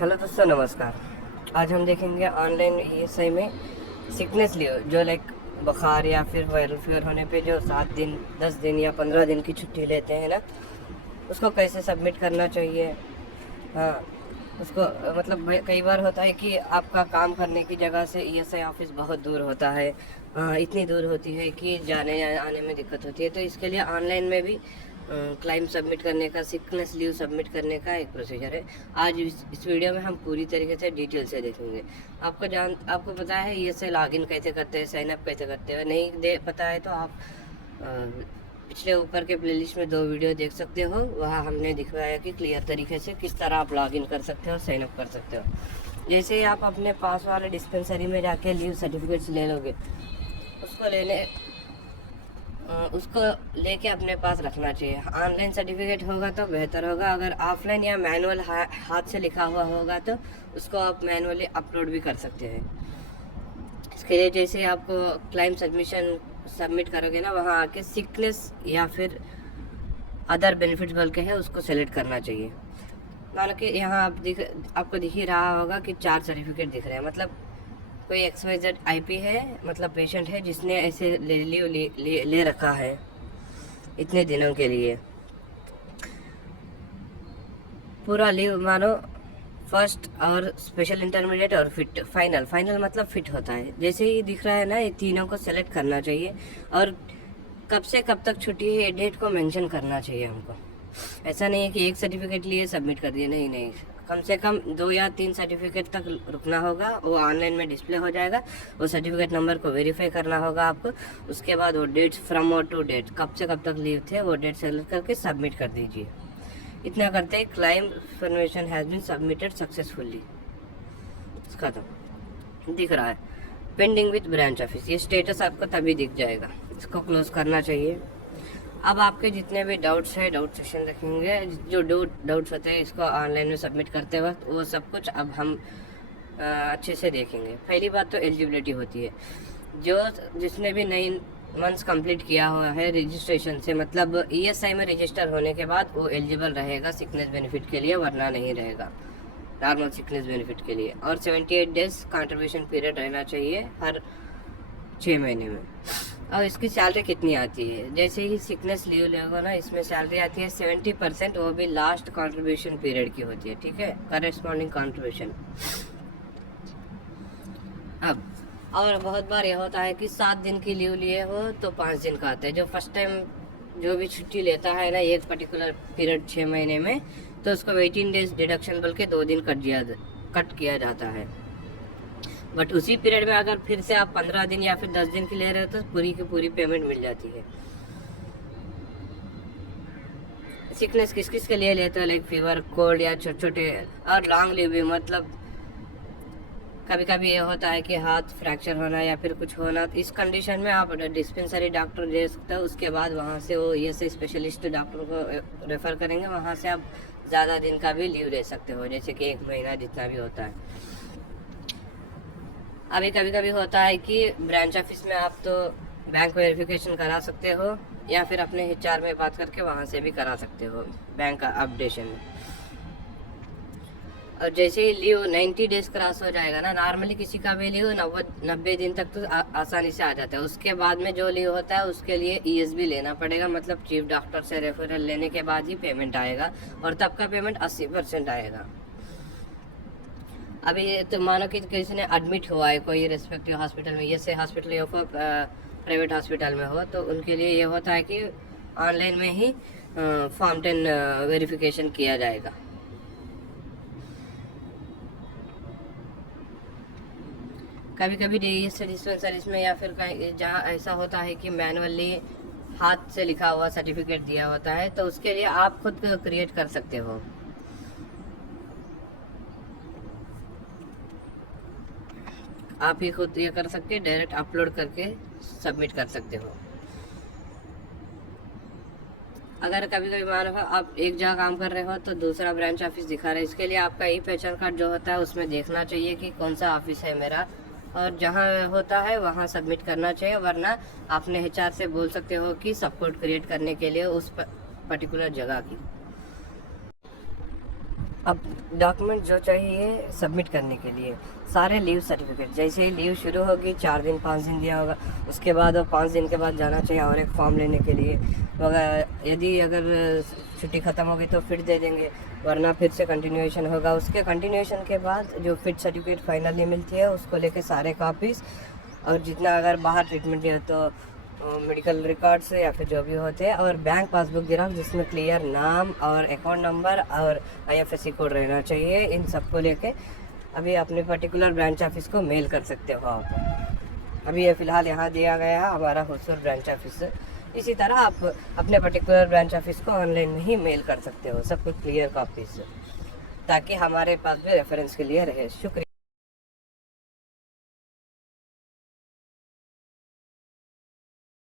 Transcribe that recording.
Hello दोस्तों, नमस्कार। आज हम देखेंगे ऑनलाइन ईएसआई में सिकनेस लीव, जो लाइक बुखार या फिर वायरल फीवर होने पे जो 7 दिन 10 दिन या 15 दिन की छुट्टी लेते हैं ना, उसको कैसे सबमिट करना चाहिए। हाँ, उसको मतलब कई बार होता है कि आपका काम करने की जगह से ईएसआई ऑफिस बहुत दूर होता है। इतनी दूर होती है कि जाने आने में दिक्कत होती है। तो इसके लिए ऑनलाइन में भी क्लाइम सबमिट करने का, सिकनेस लीव सबमिट करने का एक प्रोसीजर है। आज इस वीडियो में हम पूरी तरीके से डिटेल से देखेंगे। आपको पता है ईएसआई लॉगिन कैसे करते हैं, साइन अप कैसे करते हैं? नहीं दे पता है तो आप पिछले ऊपर के प्लेलिस्ट में 2 वीडियो देख सकते हो। वहाँ हमने दिखवाया कि क्लियर तरीके से किस तरह आप लॉगिन कर सकते हो, साइन अप कर सकते हो। जैसे ही आप अपने पास वाले डिस्पेंसरी में जाके लीव सर्टिफिकेट्स ले लोगे, उसको लेके अपने पास रखना चाहिए। ऑनलाइन सर्टिफिकेट होगा तो बेहतर होगा। अगर ऑफलाइन या मैनुअल हाथ से लिखा हुआ होगा तो उसको आप मैनुअली अपलोड भी कर सकते हैं। इसके लिए जैसे आपको क्लाइम सबमिट करोगे ना, वहाँ आके सिकनेस या फिर अदर बेनिफिट्स बोल के है, उसको सेलेक्ट करना चाहिए। मानो कि यहाँ आपको दिख ही रहा होगा कि 4 सर्टिफिकेट दिख रहे हैं। मतलब कोई XYZ IP है, मतलब पेशेंट है जिसने ऐसे ले रखा है इतने दिनों के लिए। पूरा लीव मानो फर्स्ट और स्पेशल इंटरमीडिएट और फिट फाइनल मतलब फिट होता है। जैसे ही दिख रहा है ना, ये तीनों को सेलेक्ट करना चाहिए और कब से कब तक छुट्टी है ये डेट को मेंशन करना चाहिए हमको। ऐसा नहीं है कि एक सर्टिफिकेट लिए सबमिट कर दिए, नहीं, कम से कम 2 या 3 सर्टिफिकेट तक रुकना होगा। वो ऑनलाइन में डिस्प्ले हो जाएगा। वो सर्टिफिकेट नंबर को वेरीफाई करना होगा आपको। उसके बाद वो डेट्स फ्रॉम और टू डेट, कब से कब तक लीव थे, वो डेट सेलेक्ट करके सबमिट कर दीजिए। इतना करते ही claim information has been submitted successfully, खत्म। दिख रहा है पेंडिंग विद ब्रांच ऑफिस, ये स्टेटस आपको तभी दिख जाएगा। इसको क्लोज करना चाहिए। अब आपके जितने भी डाउट्स है, डाउट सेशन रखेंगे। जो डाउट्स होते हैं इसको ऑनलाइन में सबमिट करते वक्त, वो सब कुछ अब हम अच्छे से देखेंगे। पहली बात तो एलिजिबिलिटी होती है। जिसने भी 9 मंथ्स कंप्लीट किया हुआ है रजिस्ट्रेशन से, मतलब ईएसआई में रजिस्टर होने के बाद वो एलिजिबल रहेगा सिकनेस बेनिफिट के लिए, वरना नहीं रहेगा नॉर्मल सिकनेस बेनिफिट के लिए। और 78 डेज कंट्रीब्यूशन पीरियड रहना चाहिए हर 6 महीने में। और इसकी सैलरी कितनी आती है? जैसे ही सिकनेस लीव लेगा ना, इसमें सैलरी आती है 70%, वो भी लास्ट कंट्रीब्यूशन पीरियड की होती है, ठीक है, करेस्पॉन्डिंग कंट्रीब्यूशन। अब और बहुत बार यह होता है कि 7 दिन की लीव लिए हो तो 5 दिन का आता है। जो फर्स्ट टाइम जो भी छुट्टी लेता है ना एक पर्टिकुलर पीरियड 6 महीने में, तो उसको 18 डेज डिडक्शन बोल के 2 दिन कट किया जाता है। बट उसी पीरियड में अगर फिर से आप 15 दिन या फिर 10 दिन की ले रहे हो तो पूरी की पूरी पेमेंट मिल जाती है। सिकनेस किस किस के लिए लेते हो? लाइक फीवर, कोल्ड या छोटे छोटे और लॉन्ग लीव भी। मतलब कभी कभी ये होता है कि हाथ फ्रैक्चर होना या फिर कुछ होना, तो इस कंडीशन में आप डिस्पेंसरी डॉक्टर दे सकते हो। उसके बाद वहाँ से वो ईएसआई स्पेशलिस्ट डॉक्टर को रेफर करेंगे, वहाँ से आप ज़्यादा दिन का भी लीव ले सकते हो, जैसे कि 1 महीना जितना भी होता है। अभी कभी कभी होता है कि ब्रांच ऑफिस में आप तो बैंक वेरिफिकेशन करा सकते हो या फिर अपने HR में बात करके वहाँ से भी करा सकते हो बैंक अपडेशन। और जैसे ही लीव 90 डेज क्रॉस हो जाएगा ना, नॉर्मली किसी का भी लीव 90 दिन तक तो आसानी से आ जाता है। उसके बाद में जो लीव होता है उसके लिए ESB लेना पड़ेगा, मतलब चीफ डॉक्टर से रेफरल लेने के बाद ही पेमेंट आएगा, और तब का पेमेंट 80% आएगा। अभी तो मानो कि किसी ने एडमिट हुआ है कोई रेस्पेक्टिव हॉस्पिटल में, जैसे हॉस्पिटल या प्राइवेट हॉस्पिटल में हो, तो उनके लिए ये होता है कि ऑनलाइन में ही फॉर्म 10 वेरिफिकेशन किया जाएगा। कभी कभी डिस्पेंसरीज में या फिर कहीं जहाँ ऐसा होता है कि मैनुअली हाथ से लिखा हुआ सर्टिफिकेट दिया होता है, तो उसके लिए आप खुद क्रिएट कर सकते हो। आप ही खुद ये कर सकते हैं, डायरेक्ट अपलोड करके सबमिट कर सकते हो। अगर कभी कभी मान लो आप एक जगह काम कर रहे हो तो दूसरा ब्रांच ऑफिस दिखा रहा है, इसके लिए आपका ई पहचान कार्ड जो होता है उसमें देखना चाहिए कि कौन सा ऑफिस है मेरा, और जहाँ होता है वहाँ सबमिट करना चाहिए। वरना आपने HR से बोल सकते हो कि सबकोड क्रिएट करने के लिए उस पर्टिकुलर जगह की। अब डॉक्यूमेंट जो चाहिए सबमिट करने के लिए, सारे लीव सर्टिफिकेट, जैसे ही लीव शुरू होगी 4 दिन 5 दिन दिया होगा, उसके बाद वो 5 दिन के बाद जाना चाहिए और एक फॉर्म लेने के लिए। यदि अगर छुट्टी ख़त्म होगी तो फिर दे देंगे, वरना फिर से कंटिन्यूएशन होगा। उसके कंटिन्यूएशन के बाद जो फिट सर्टिफिकेट फाइनली मिलती है उसको लेके सारे कापीज़, और जितना अगर बाहर ट्रीटमेंट लिया तो मेडिकल रिकॉर्ड्स या फिर जो भी होते हैं, और बैंक पासबुक गिराफ जिसमें क्लियर नाम और अकाउंट नंबर और IFSC कोड रहना चाहिए। इन सबको लेके अभी अपने पर्टिकुलर ब्रांच ऑफिस को मेल कर सकते हो आप। अभी ये फ़िलहाल यहाँ दिया गया है हमारा हुसूर ब्रांच ऑफिस। इसी तरह आप अपने पर्टिकुलर ब्रांच ऑफिस को ऑनलाइन में ही मेल कर सकते हो सब कुछ क्लियर कॉपीज़, ताकि हमारे पास भी रेफरेंस के लिए रहे। शुक्रिया।